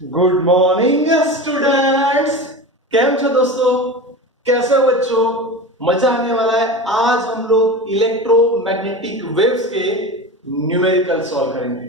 Good morning students. કેમ છો दोस्तों? कैसे हो बच्चों? मजा आने वाला है। आज हम लोग इलेक्ट्रोमैग्नेटिक वेव्स के न्यूमेरिकल सॉल्व करेंगे।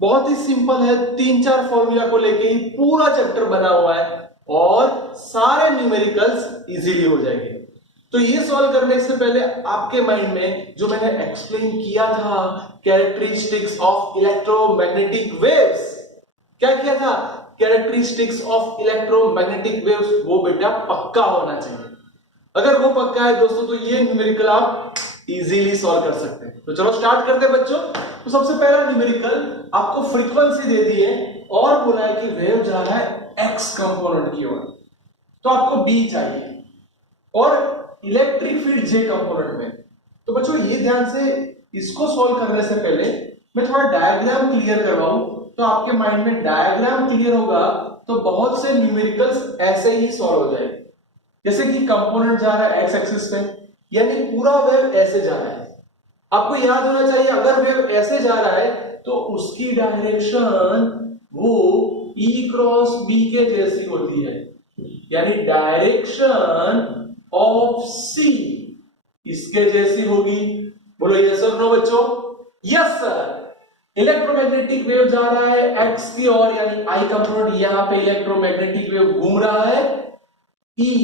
बहुत ही सिंपल है, 3-4 फॉर्मूला को लेके ही पूरा चैप्टर बना हुआ है और सारे न्यूमेरिकल्स इजीली हो जाएंगे। तो ये सॉल्व करने से पहले आपके माइंड में जो मैंने एक्सप्लेन किया था कैरेक्टरिस्टिक्स ऑफ इलेक्ट्रोमैग्नेटिक वेव्स, क्या किया था? कैरेक्टरिस्टिक्स ऑफ इलेक्ट्रोमैग्नेटिक वेव्स, वो बेटा पक्का होना चाहिए। अगर वो पक्का है दोस्तों तो ये न्यूमेरिकल आप इजीली सॉल्व कर सकते हैं। तो चलो स्टार्ट करते हैं बच्चों। तो सबसे पहला न्यूमेरिकल आपको फ्रीक्वेंसी दे दी है और बोला है कि वेव जा रहा है एक्स कंपोनेंट की ओर, तो आपको बी चाहिए और इलेक्ट्रिक फील्ड जे कंपोनेंट में। तो बच्चों ये ध्यान से, इसको सॉल्व करने से पहले मैं थोड़ा डायग्राम क्लियर करवाऊं तो आपके माइंड में डायग्राम क्लियर होगा तो बहुत से न्यूमेरिकल्स ऐसे ही सॉल्व हो जाएंगे। जैसे कि कंपोनेंट जा रहा है एक्स एक्सिस पे, यानी पूरा वेव ऐसे जा रहा है। आपको याद होना चाहिए अगर वेव ऐसे जा रहा है तो उसकी डायरेक्शन वो E क्रॉस B के जैसी होती है, यानी डायरेक्शन ऑफ C इसके जैसी होगी। बोलो यस और नो बच्चों? Yes sir. इलेक्ट्रोमैग्नेटिक वेव जा रहा है एक्स की ओर, यानी आई कंपोनेंट, यहां पे इलेक्ट्रोमैग्नेटिक वेव घूम रहा है ई।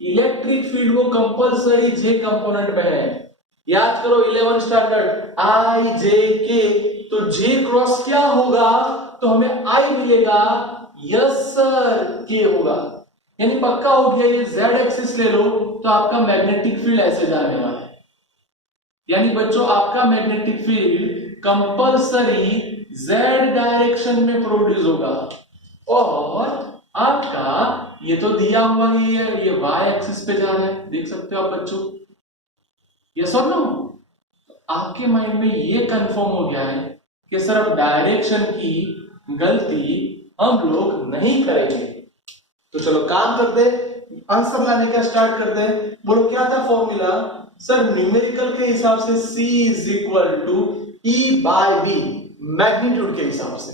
इलेक्ट्रिक फील्ड वो कंपलसरी जे कंपोनेंट में है। याद करो 11 स्टैंडर्ड आई जे के, तो जे क्रॉस क्या होगा? तो हमें आई मिलेगा। यस सर, के होगा। यानी पक्का हो गया। ये जेड एक्सिस ले लो तो आपका मैग्नेटिक फील्ड ऐसे जाने वाला है, यानी बच्चों आपका magnetic field compulsory Z direction में प्रोड्यूस होगा। और आपका ये तो दिया हुआ ही है, ये वाई एक्सिस पे जा रहा है, देख सकते हो आप बच्चों। यस और नो? आपके माइंड में ये कंफर्म हो गया है कि सर अब डायरेक्शन की गलती हम लोग नहीं करेंगे। तो चलो काम करते, आंसर लाने का स्टार्ट करते। बोलो क्या था फॉर्मूला? सर न्यूमेरिकल के हिसाब से C is equal to E by B, magnitude के हिसाब से।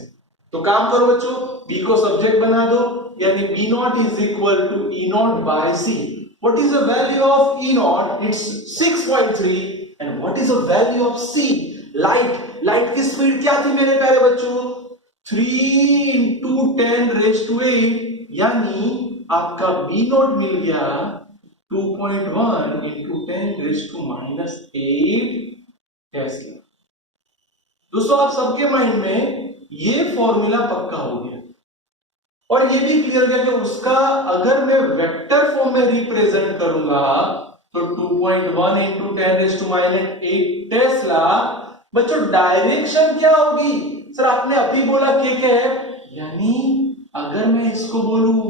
तो काम करो बच्चों, B को सब्जेक्ट बना दो, यानी B not is equal to E not by C। What is the value of E not? It's 6.3। And what is the value of C? Light की स्पीड क्या थी मेरे प्यारे बच्चों? 3 into 10⁸, यानी आपका B नॉट मिल गया 2.1 into 10⁻⁸ टेस्ला। दोस्तों आप सबके माइंड में ये फॉर्मूला पक्का हो गया और ये भी क्लियर गया कि उसका अगर मैं वेक्टर फॉर्म में रिप्रेजेंट करूंगा तो 2.1 into 10⁻⁸ टेस्ला। बच्चों डायरेक्शन क्या होगी? सर आपने अभी बोला के क्या है, यानी अगर मैं इसको बोलूं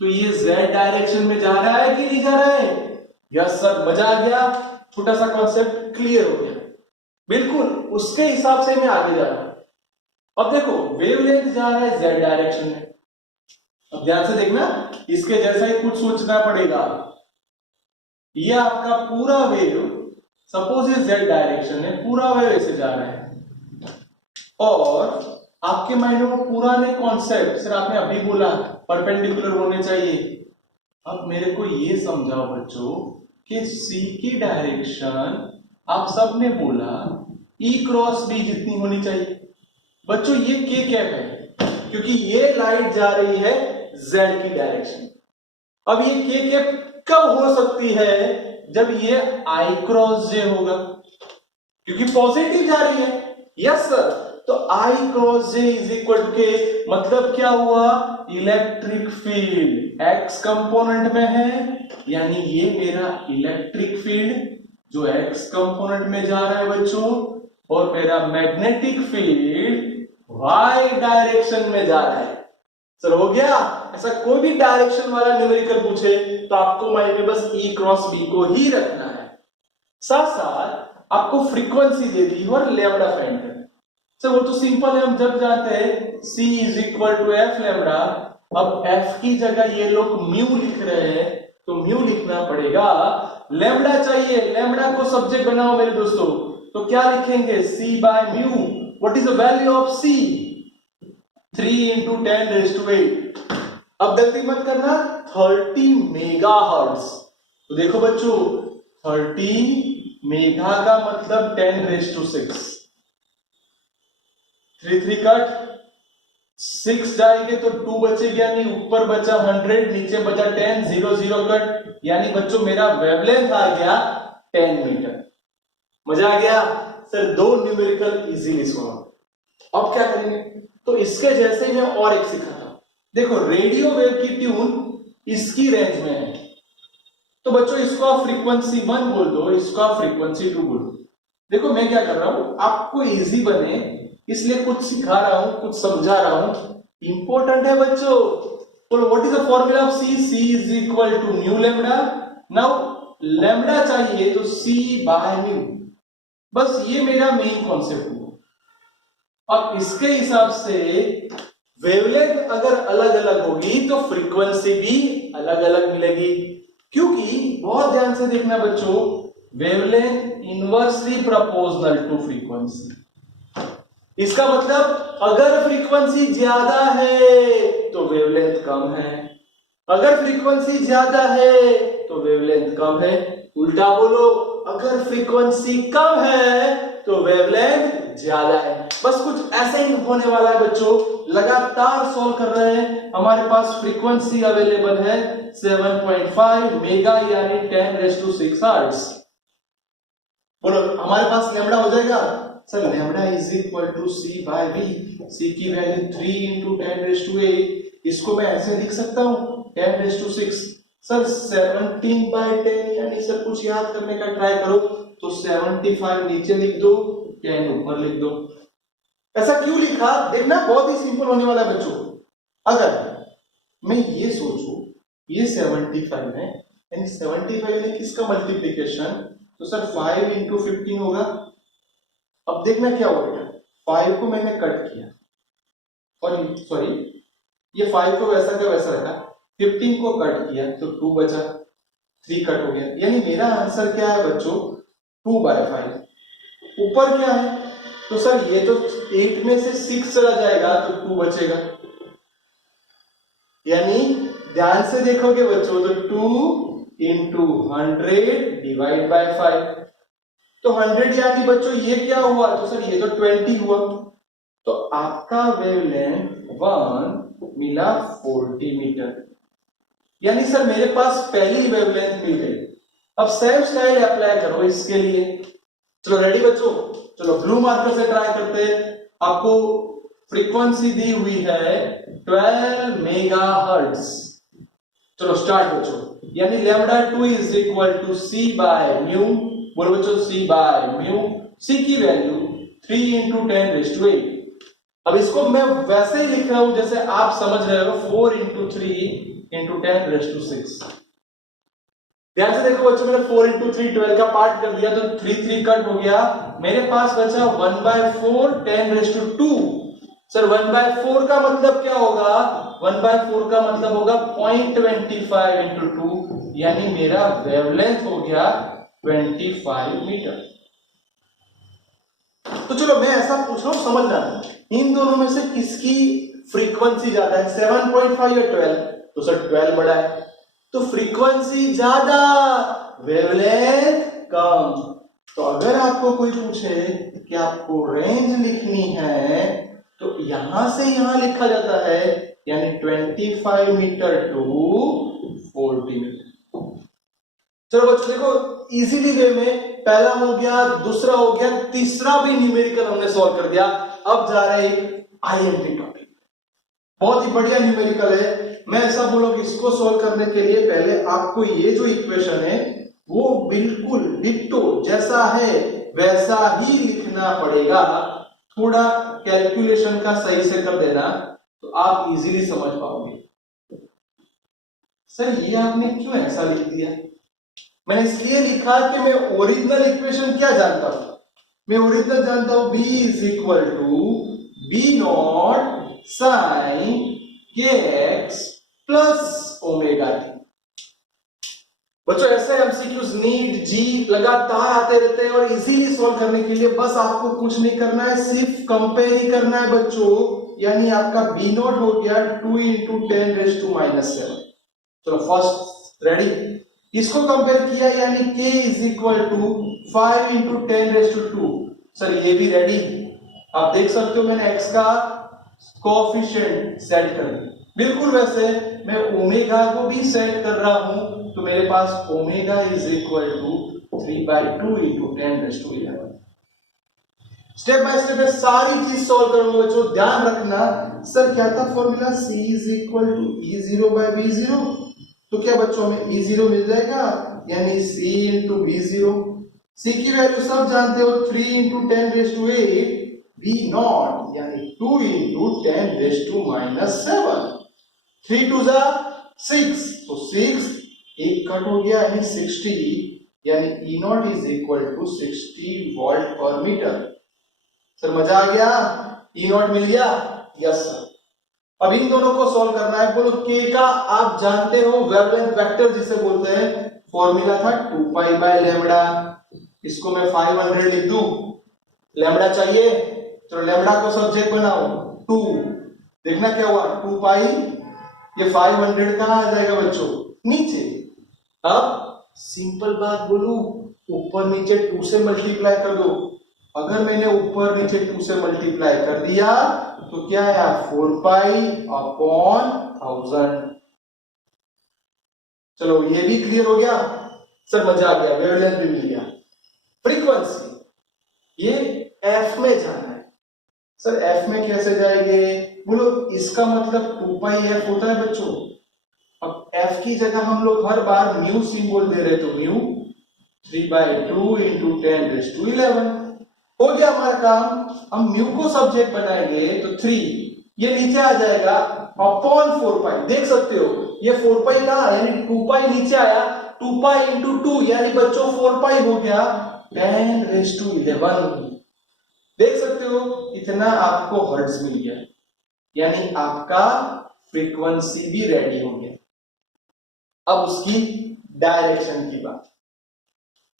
तो ये z डायरेक्शन में जा रहा है कि नहीं जा रहा है? यस सर, मजा आ गया। छोटा सा कॉन्सेप्ट क्लियर हो गया। बिल्कुल उसके हिसाब से मैं आगे जा रहा हूं। अब देखो वेवलेंथ जा रहा है z डायरेक्शन में। अब ध्यान से देखना, इसके जैसा ही कुछ सोचना पड़ेगा। ये आपका पूरा वेव, सपोज ये z डायरेक्शन है, पूरा वेव ऐसे जा रहा है और आपके माइंड में पुराने कॉन्सेप्ट, सर आपने अभी बोला परपेंडिकुलर होने चाहिए। अब मेरे को ये समझाओ बच्चों कि C की डायरेक्शन आप सबने बोला E क्रॉस B जितनी होनी चाहिए। बच्चों ये K कैप है क्योंकि ये लाइट जा रही है Z की डायरेक्शन। अब ये K कैप कब हो सकती है? जब ये I क्रॉस J होगा, क्योंकि पॉजिटिव जा रही है। यस सर, तो I cross J is equal to K, मतलब क्या हुआ? इलेक्ट्रिक फील्ड X कंपोनेंट में है, यानी ये मेरा इलेक्ट्रिक फील्ड जो X कंपोनेंट में जा रहा है बच्चों, और मेरा मैग्नेटिक फील्ड Y डायरेक्शन में जा रहा है। सर हो गया? ऐसा कोई भी डायरेक्शन वाला न्यूमेरिकल पूछे तो आपको माइंड में बस E क्रॉस B को ही रखना है। साथ साथ आपको फ्रीक्वेंसी दे दी और लैम्डा फाइंड करना। सर वो तो सिंपल है, हम जब जानते हैं C is equal to F lambda. अब F की जगह ये लोग म्यू लिख रहे हैं तो म्यू लिखना पड़ेगा। लैम्डा चाहिए, लैम्डा को सब्जेक्ट बनाओ मेरे दोस्तों, तो क्या लिखेंगे? C by mu. What is the value of C? 3 into 10⁸ अब गलती मत करना, 30 मेगाहर्ट्ज। तो देखो बच्चों 30 मेगा का मतलब 10⁶, 3 3 कट, 6 जाएंगे तो 2 बचेगी, यानी ऊपर बचा 100, नीचे बचा 10, 0 0 कट, यानी बच्चों मेरा वेवलेंथ आ गया 10 मीटर। मजा आ गया सर, 2 न्यूमेरिकल इजीली सॉल्व। अब क्या करेंगे, तो इसके जैसे ही मैं और एक सिखाता हूं। देखो रेडियो वेव की ट्यून इसकी रेंज में है, तो बच्चों इसको आप फ्रीक्वेंसी 1 बोल दो, इसको आप फ्रीक्वेंसी 2 बोल दो। देखो मैं क्या कर रहा हूं, आपको इजी बने इसलिए कुछ सिखा रहा हूं, कुछ समझा रहा हूं, इंपॉर्टेंट है बच्चों। बोलो what is the formula of C? C is equal to nu lambda. Now lambda चाहिए तो सी बाय न्यू, बस ये मेरा मेन कॉन्सेप्ट हुआ। अब इसके हिसाब से वेवलेंथ अगर अलग अलग होगी तो फ्रीक्वेंसी भी अलग अलग मिलेगी, क्योंकि बहुत ध्यान से देखना बच्चों, wavelength inversely proportional to frequency. इसका मतलब अगर फ्रीक्वेंसी ज्यादा है तो वेवलेंथ कम है, अगर फ्रीक्वेंसी ज्यादा है तो वेवलेंथ कम है। उल्टा बोलो, अगर फ्रीक्वेंसी कम है तो वेवलेंथ ज्यादा है। बस कुछ ऐसे ही होने वाला है बच्चों, लगातार सॉल्व कर रहे हैं। हमारे पास फ्रीक्वेंसी अवेलेबल है 7.5 मेगा यानी 10⁶ हर्ट्ज। बोलो हमारे पास लैम्डा हो जाएगा sir, lambda is equal to C by V. C की वैल्यू 3 इंटू 10⁸, इसको मैं ऐसे लिख सकता हूं 10⁶। सर 17/10, यानी सर कुछ याद करने का ट्राई करो तो 75 नीचे लिख दो, 10 ऊपर लिख दो। ऐसा क्यों लिखा देखना, बहुत ही सिंपल होने वाला है बच्चों। अगर मैं ये सोचूं ये 75 है, यानी 75 यानी किसका मल्टीप्लीकेशन, तो सर 5 इंटू 15 होगा। अब देखना क्या हो गया, 5 को मैंने कट किया, और सॉरी ये 5 को वैसा का वैसा रखा, 15 को कट किया तो 2 बचा, 3 कट हो गया, यानी मेरा आंसर क्या है बच्चों 2/5। ऊपर क्या है, तो सर ये तो 8 में से 6 चला जाएगा तो 2 बचेगा, यानी ध्यान से देखोगे बच्चों तो 2 इंटू 100 डिवाइड बाय 5, तो 100 यानी बच्चों ये क्या हुआ, तो सर ये तो 20 हुआ। तो आपका वेवलेंथ 1 मिला 40 मीटर, यानी सर मेरे पास पहली वेवलेंथ मिल गई। अब सेम स्टाइल अप्लाई करो इसके लिए। चलो रेडी बच्चों, चलो ब्लू मार्कर से ट्राई करते हैं। आपको फ्रीक्वेंसी दी हुई है 12 मेगाहर्ट्ज। चलो स्टार्ट बच्चों, यानी lambda 2 is equal to C by mu. बोलो बच्चों सी बाय म्यू, सी की वैल्यू 3 इंटू 10⁸। अब इसको मैं वैसे ही लिख रहा हूं जैसे आप समझ रहे हो, 4 इंटू 3 इंटू 10⁶। ध्यान से देखो बच्चों, मैंने 4 इंटू 3 12 का पार्ट कर दिया तो 3 3 कट हो गया, मेरे पास बचा 1/4 10⁻²। सर 1/4 का मतलब क्या होगा, 1/4 का मतलब होगा 0.25 इंटू 2, यानी मेरा वेवलेंथ हो गया 25 मीटर। तो चलो मैं ऐसा पूछ रहा हूं, समझना इन दोनों में से किसकी फ्रीक्वेंसी ज्यादा है, 7.5 या 12? तो सर 12 बड़ा है, तो फ्रीक्वेंसी ज्यादा वेवलेंथ कम। तो अगर आपको कोई पूछे कि आपको रेंज लिखनी है तो यहां से यहां लिखा जाता है, यानी 25 मीटर टू 40 मीटर। चलो बच्चों देखो इजीली वे में पहला हो गया, दूसरा हो गया, तीसरा भी न्यूमेरिकल हमने सॉल्व कर दिया। अब जा रहे हैं आईएमपी टॉपिक, बहुत ही बढ़िया न्यूमेरिकल है। मैं ऐसा बोलूं कि इसको सॉल्व करने के लिए पहले आपको ये जो इक्वेशन है वो बिल्कुल डिट्टो जैसा है वैसा ही लिखना पड़ेगा। थोड़ा कैलकुलेशन का सही से कर देना तो आप इजीली समझ पाओगे। सर ये आपने क्यों ऐसा लिख दिया? मैंने इसलिए लिखा कि मैं ओरिजिनल इक्वेशन क्या जानता हूं, मैं ओरिजिनल जानता हूं b is equal to b not sine kx plus omega t. बच्चों ऐसे एमसीक्यूज नीट जी लगातार आते रहते हैं और इजीली सॉल्व करने के लिए बस आपको कुछ नहीं करना है, सिर्फ कंपेयर ही करना है बच्चों। यानी आपका बी नॉट हो गया 2 इंटू 10⁻⁻⁷। चलो फर्स्ट रेडी, इसको कंपेयर किया यानी k is equal to 5 into 10⁻²। Sir ये भी रेडी, आप देख सकते हो मैंने x का कोएफिशिएंट सेट कर दिया। बिल्कुल वैसे मैं ओमेगा को भी सेट कर रहा हूं, तो मेरे पास omega is equal to 3/2 into 10⁻11। Step by step में सारी चीज सॉल्व करूंगा बच्चों। ध्यान रखना सर क्या था formula, c is equal to E0/B0। तो क्या बच्चों हमें E0 मिल जाएगा, यानी c इंटू B0। c की वैल्यू सब जानते हो, 3 इंटू 10⁸ V नॉट यानी 2 इंटू 10⁻⁻⁷। 3 2 जा 6, तो 6 एक कट हो गया यानी 60, यानी E not is equal to 60 volt per metre. Sir मजा आ गया, E नॉट मिल गया। Yes sir. अब इन दोनों को सॉल्व करना है। बोलो k का आप जानते हो वेवलेंथ वेक्टर जिसे बोलते हैं, फॉर्मूला था 2π/λ। इसको मैं 500 लिख दूं, लैम्बडा चाहिए, चलो लैम्बडा को सब्जेक्ट बनाओ 2। देखना क्या हुआ, 2π, ये 500 कहां आ जाएगा बच्चों, नीचे। अब सिंपल बात बोलूं, ऊपर नीचे 2 से मल्टीप्लाई कर दो। अगर मैंने ऊपर नीचे 2 से मल्टीप्लाई कर दिया तो क्या आया, 4π/1000। चलो ये भी क्लियर हो गया। सर मजा आ गया, वेवलेंथ भी मिल गया। फ्रीक्वेंसी ये f में जाना है। सर f में कैसे जाएंगे, बोलो इसका मतलब 2πf होता है बच्चों। अब f की जगह हम लोग हर बार म्यू सिंबल दे रहे, तो म्यू 3/2 इंटू 10⁻11 हो गया हमारा काम। हम म्यू को सब्जेक्ट बनाएंगे तो 3 ये नीचे आ जाएगा अपॉन 4π। देख सकते हो ये 4π कहां, यानी 2π नीचे आया, 2π इंटू 2 यानी बच्चों 4π हो गया 10⁻11। देख सकते हो इतना आपको हर्ट्ज मिल गया, यानी आपका फ्रीक्वेंसी भी रेडी हो गया। अब उसकी डायरेक्शन की बात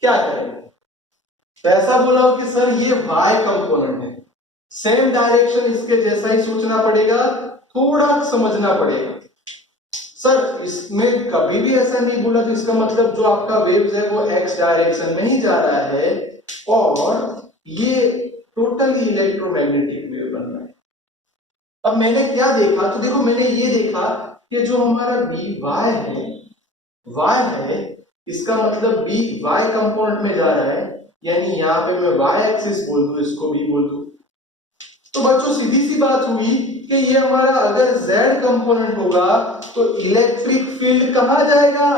क्या करेंगे, तो ऐसा बोला हो कि सर ये y कंपोनेंट है, सेम डायरेक्शन इसके जैसा ही सोचना पड़ेगा, थोड़ा समझना पड़ेगा। सर इसमें कभी भी ऐसा नहीं बोला, तो इसका मतलब जो आपका वेव्स है वो x डायरेक्शन में ही जा रहा है और ये टोटली इलेक्ट्रोमैग्नेटिक वेव बन रहा है। अब मैंने क्या देखा, तो देखो मैंने ये देखा कि जो हमारा y है, इसका मतलब b y कंपोनेंट में जा रहा है, यानी यहाँ पे मैं y एक्सिस बोल दूं, इसको भी बोल दूं। तो बच्चों सीधी सी बात हुई कि ये हमारा अगर z कंपोनेंट होगा तो इलेक्ट्रिक फील्ड कहां जाएगा,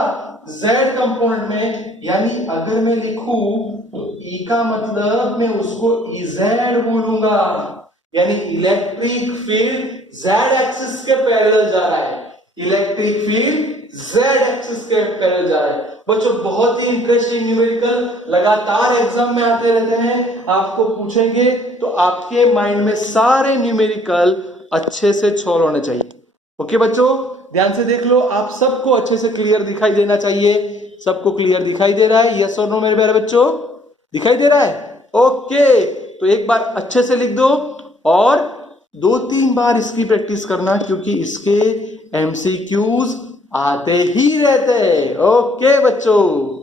z कंपोनेंट में। यानी अगर मैं लिखूं तो E का मतलब मैं उसको Ez बोलूंगा, यानी इलेक्ट्रिक फील्ड z एक्सिस के पैरेलल जा रहा है। इलेक्ट्रिक फील्ड z एक्सिस के पैरेलल जा रहा है। बच्चों बहुत ही इंटरेस्टिंग न्यूमेरिकल लगातार एग्जाम में आते रहते हैं, आपको पूछेंगे तो आपके माइंड में सारे न्यूमेरिकल अच्छे से सॉल्व होने चाहिए। ओके बच्चों ध्यान से देख लो, आप सबको अच्छे से क्लियर दिखाई देना चाहिए। सबको क्लियर दिखाई दे रहा है, यस और नो मेरे प्यारे बच्चों, दिखाई दे रहा है? ओके, तो एक बार अच्छे से लिख दो और 2-3 बार इसकी प्रैक्टिस करना, क्योंकि इसके एमसीक्यूज आते ही रहते हैं। ओके बच्चों।